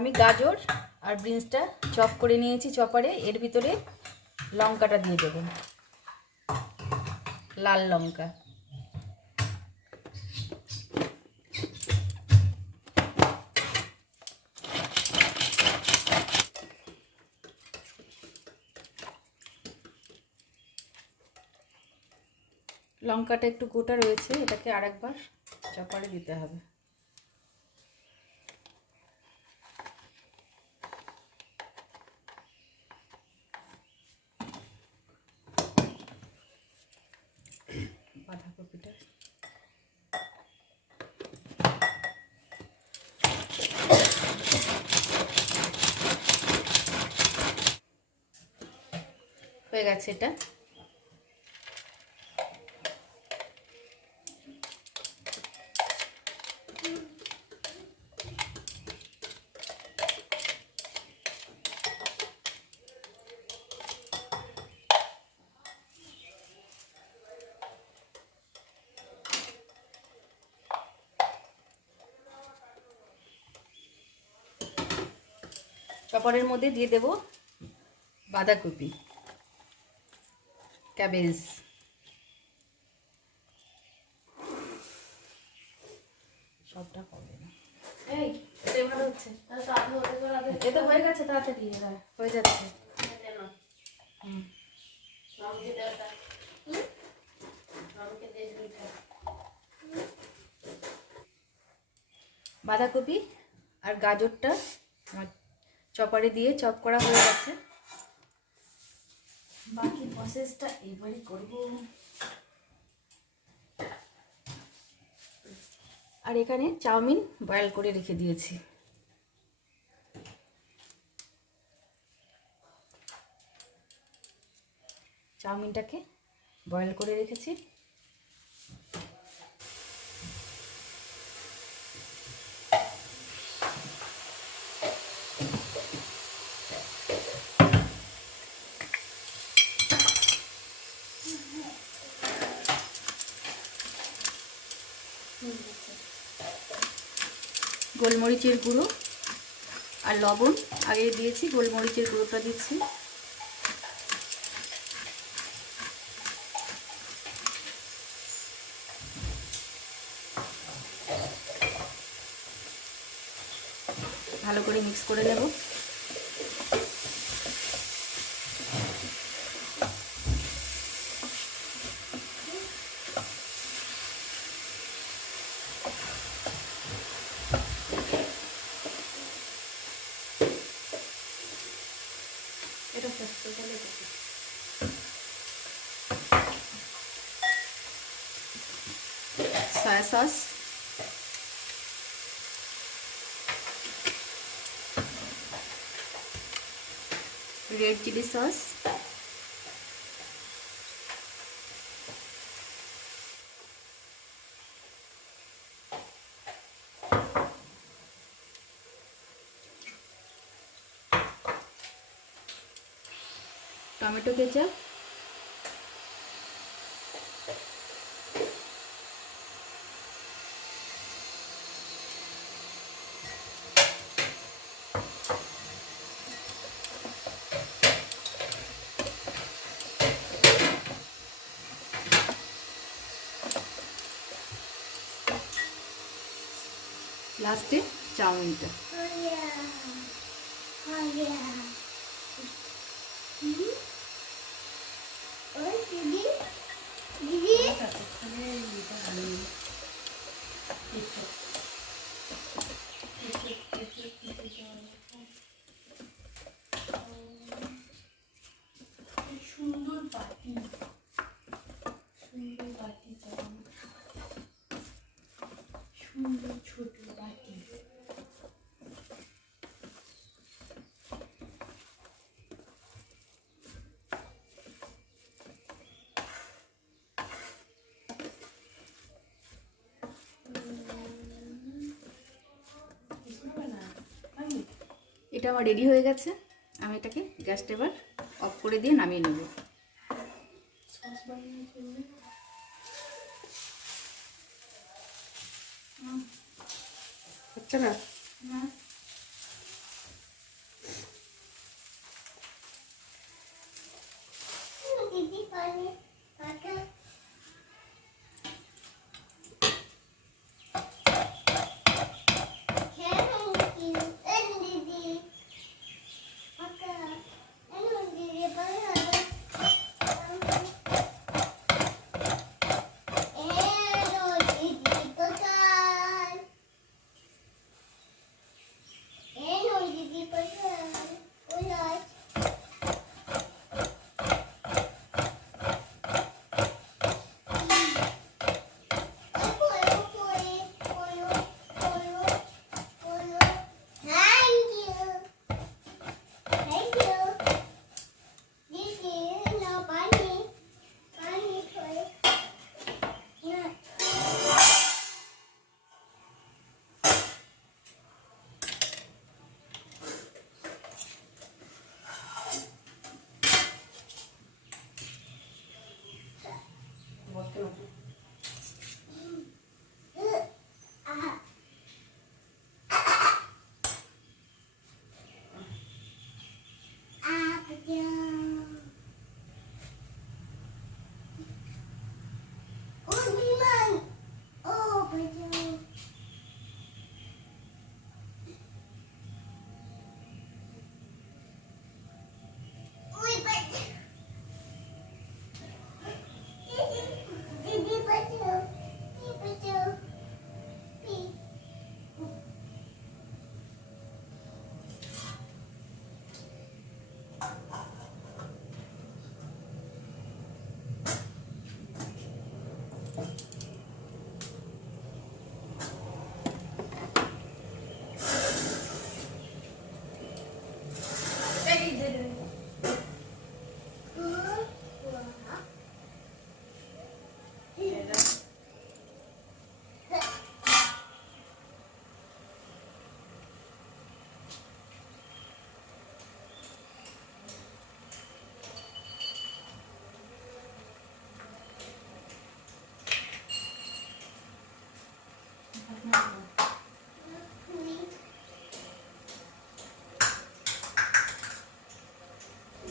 আমি গাজর আর বিনসটা চপ করে নিয়েছি চপারে। এর ভিতরে লঙ্কাটা দিয়ে দেব, লাল লঙ্কা। লঙ্কাটা একটু গোটা রয়েছে, এটাকে আরেকবার চপারে দিতে হবে। বাঁধাকপিটা হয়ে গেছে। এটা চপারের মধ্যে দিয়ে দেব বাঁধাকপি, ক্যাবেজ, সবটা হবে না। এই এটা ভালো হচ্ছে, এটা হয়ে গেছে তাড়াতাড়ি, হয়ে যাচ্ছে। বাঁধাকপি আর গাজরটা চপারে দিয়ে চপ করা হয়ে গেছে। বাকি প্রসেসটা এবারই করব। আর এখানে চাউমিন বয়েল করে রেখে দিয়েছি। চাউমিনটাকে বয়েল করে রেখেছি। গোলমরিচের গুঁড়ো আর লবণ আগে দিয়েছি, গোলমরিচের গুঁড়োটা দিচ্ছি। ভালো করে মিক্স করে নেব। এটা soya sauce, red chilli sauce, tomato ketchup, লাস্টে চাউমিনটা। সুন্দর বাটি, সুন্দর বাটি, সুন্দর ছোট বাটি। এটা আমার রেডি হয়ে গেছে। আমি এটাকে গ্যাসটা এবার অফ করে দিয়ে নামিয়ে নেব। আচ্ছা না,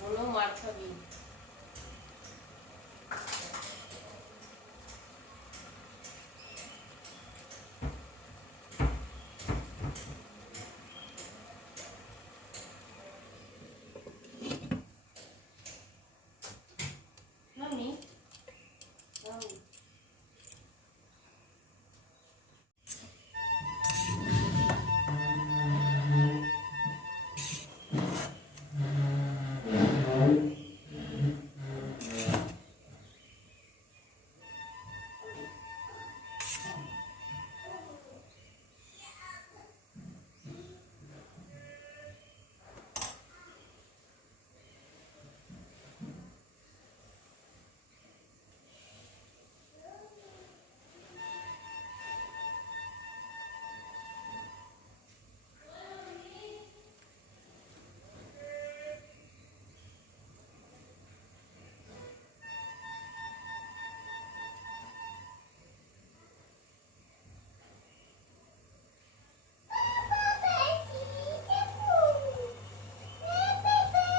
বলো মার খাবি।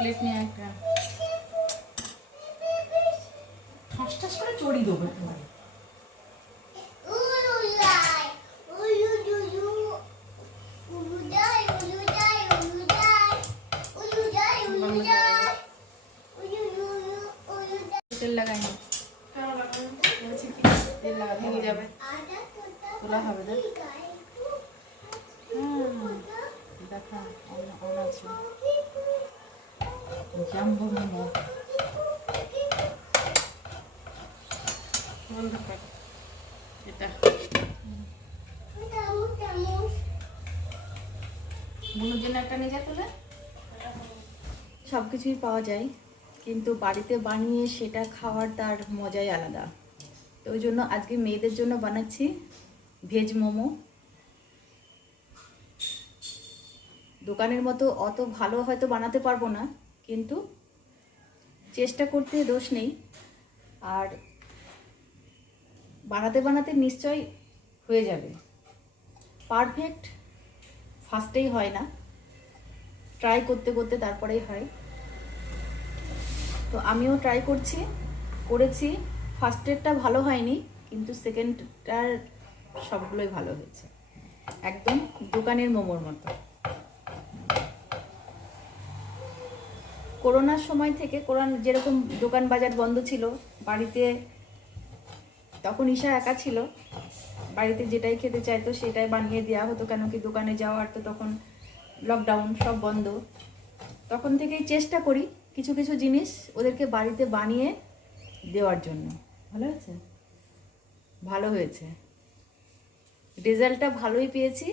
প্লেট নিয়ে একটা ঠাস করে চড়ি দেবো একেবারে। তেল লাগাইনি, তেল লাগা ভেঙে যাবে, তোলা হবে না। দেখা অন আছে জাম্বো মোমো বন্ধ কর এটা। বুনুর জন্য একটা নিয়ে যা তোলে। সব কিছুই পাওয়া যায়, কিন্তু বাড়িতে বানিয়ে সেটা খাওয়ার তার মজাই আলাদা। তো ওই জন্য আজকে মেয়েদের জন্য বানাচ্ছি ভেজ মোমো। দোকানের মতো অত ভালো হয়তো বানাতে পারবো না, কিন্তু চেষ্টা করতে দোষ নেই। আর বানাতে বানাতে নিশ্চয়ই হয়ে যাবে। পারফেক্ট ফার্স্টেই হয় না, ট্রাই করতে করতে তারপরেই হয়। তো আমিও ট্রাই করেছি। ফার্স্টেরটা ভালো হয়নি, কিন্তু সেকেন্ডটার সবগুলোই ভালো হয়েছে, একদম দোকানের মোমোর মতো। করোনার সময় থেকে যেরকম দোকান বাজার বন্ধ ছিল বাড়িতে, তখন ঈশা একা ছিল, বাড়িতে যেটাই খেতে চাইতো সেটাই বানিয়ে দেওয়া হতো, কেন কি দোকানে যাওয়ার তো তখন লকডাউন, সব বন্ধ। তখন থেকেই চেষ্টা করি কিছু কিছু জিনিস ওদেরকে বাড়িতে বানিয়ে দেওয়ার জন্য। ভালো হয়েছে, রেজাল্টটা ভালোই পেয়েছি।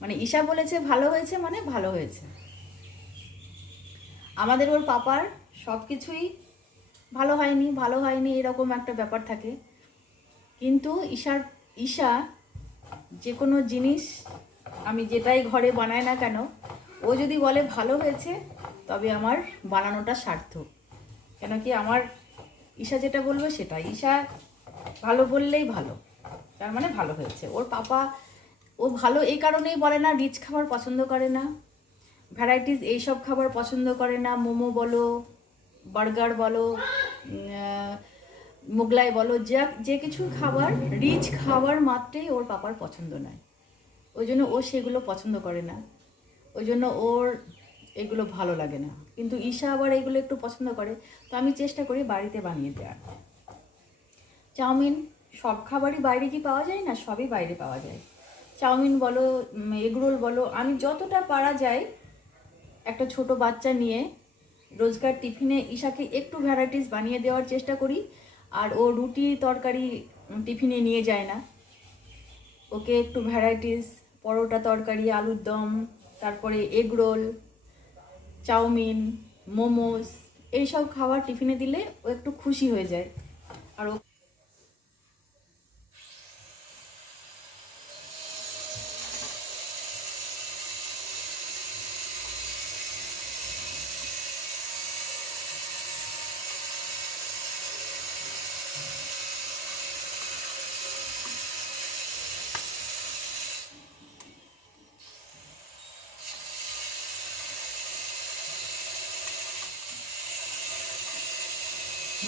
মানে ঈশা বলেছে ভালো হয়েছে, মানে ভালো হয়েছে। আমাদের ওর পাপার সব কিছুই ভালো হয়নি এরকম একটা ব্যাপার থাকে, কিন্তু ঈশা যে কোনো জিনিস আমি যেটাই ঘরে বানাই না কেন, ও যদি বলে ভালো হয়েছে তবে আমার বানানোটা সার্থক। কেন কি আমার ঈশা যেটা বলবে সেটা, ঈশা ভালো বললেই ভালো, তার মানে ভালো হয়েছে। ওর পাপা ও ভালো এই কারণেই বলে না, রিচ খাবার পছন্দ করে না, ভ্যারাইটিস এইসব খাবার পছন্দ করে না। মোমো বলো, বার্গার বলো, মোগলাই বলো, যে কিছু খাবার রিচ খাবার মাত্রেই ওর পাপার পছন্দ নয়। ওই জন্য ও সেগুলো পছন্দ করে না, ওই জন্য ওর এগুলো ভালো লাগে না। কিন্তু ঈশা আবার এগুলো একটু পছন্দ করে, তো আমি চেষ্টা করি বাড়িতে বানিয়ে দেওয়ার। চাউমিন, সব খাবারই বাইরে কি পাওয়া যায় না, সবই বাইরে পাওয়া যায়। চাউমিন বলো, এগরোল বলো, আমি যতটা পারা যায় একটা ছোট বাচ্চা নিয়ে রোজকার টিফিনে ঈশাকে একটু ভ্যারাইটিস বানিয়ে দেওয়ার চেষ্টা করি। আর ও রুটি তরকারি টিফিনে নিয়ে যায় না, ওকে একটু ভ্যারাইটিস, পরোটা তরকারি, আলুর দম, তারপরে এগরোল, চাউমিন, মোমোস, এইসব খাবার টিফিনে দিলে ও একটু খুশি হয়ে যায়। আর ও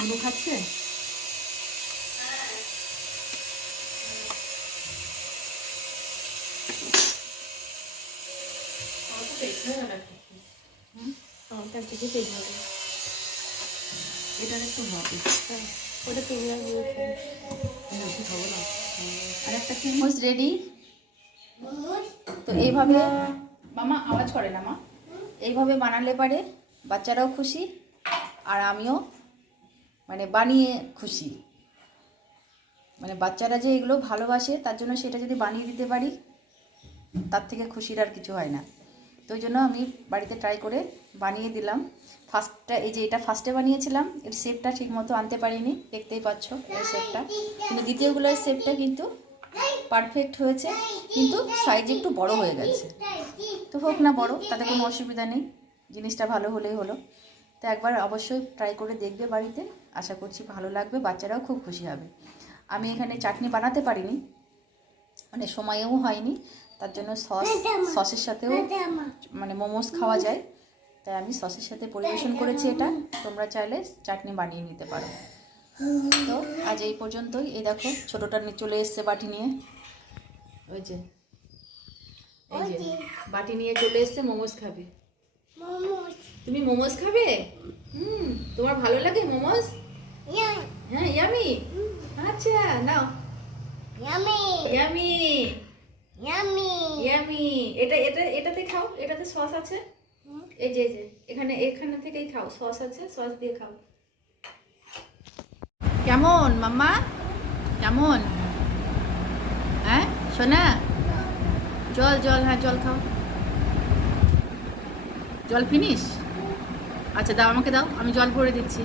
নুনু খাচ্ছে? আমারটা থেকে পেয়ে যাবে। এটার একটু হবে। ওটা তুমি আর বলছেন খাবো না। আর একটা চামচ রেডি। তো এইভাবে মামা আওয়াজ করে না মা, এইভাবে বানালে পারে বাচ্চারাও খুশি আর আমিও মানে বানিয়ে খুশি। মানে বাচ্চারা যে এগুলো ভালোবাসে তার জন্য সেটা যদি বানিয়ে দিতে পারি তার থেকে খুশির আর কিছু হয় না। তো ওই জন্য আমি বাড়িতে ট্রাই করে বানিয়ে দিলাম। ফার্স্টটা এই যে এটা ফার্স্টে বানিয়েছিলাম, এর শেপটা ঠিক মতো আনতে পারিনি, দেখতেই পাচ্ছ এই শেপটা, কিন্তু দ্বিতীয়গুলোর শেপটা কিন্তু পারফেক্ট হয়েছে, কিন্তু সাইজ একটু বড় হয়ে গেছে। তো হোক না বড়, তাতে কোনো অসুবিধা নেই, জিনিসটা ভালো হলেই হলো। তো একবার অবশ্যই ট্রাই করে দেখবে বাড়িতে, আশা করছি ভালো লাগবে, বাচ্চারাও খুব খুশি হবে। আমি এখানে চাটনি বানাতে পারিনি, মানে সময়েও হয়নি, তার জন্য সসের সাথেও মানে মোমোস খাওয়া যায়, তাই আমি সসের সাথে পরিবেশন করেছি এটা। তোমরা চাইলে চাটনি বানিয়ে নিতে পারো। তো আজ এই পর্যন্তই। এই দেখো ছোটোটা চলে এসছে বাটি নিয়ে, ওই যে এই যে বাটি নিয়ে চলে এসছে, মোমোস খাবে। তুমি মোমোস খাবে? তোমার ভালো লাগে মোমোস? হ্যাঁ, ইয়ামি। আচ্ছা নাও, ইয়ামি ইয়ামি ইয়ামি। এটাতে খাও, এটাতে সস আছে, এই যে এখানে থেকেই খাও, সস আছে, সস দিয়ে খাও। কেমন মাম্মা, কেমন? হ্যাঁ সোনা, জল, হ্যাঁ জল খাও। জল ফিনিশ? আচ্ছা দাও, আমাকে দাও, আমি জল ভরে দিচ্ছি।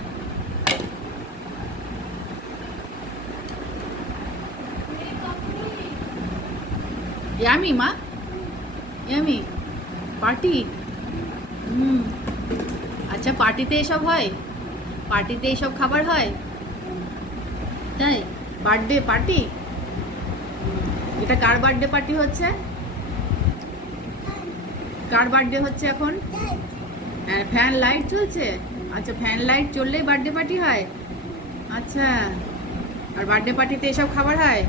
ইয়ামি মা, ইয়ামি। পার্টি? আচ্ছা পার্টিতে এসব হয়? পার্টিতে এইসব খাবার হয় তাই? Birthday party? এটা কার বার্থডে পার্টি হচ্ছে? কার বার্থডে হচ্ছে এখন? ফ্যান লাইট চলছে? আচ্ছা ফ্যান লাইট চললেই বার্থডে পার্টি হয়? আচ্ছা, আর বার্থডে পার্টিতে এসব খাবার হয়?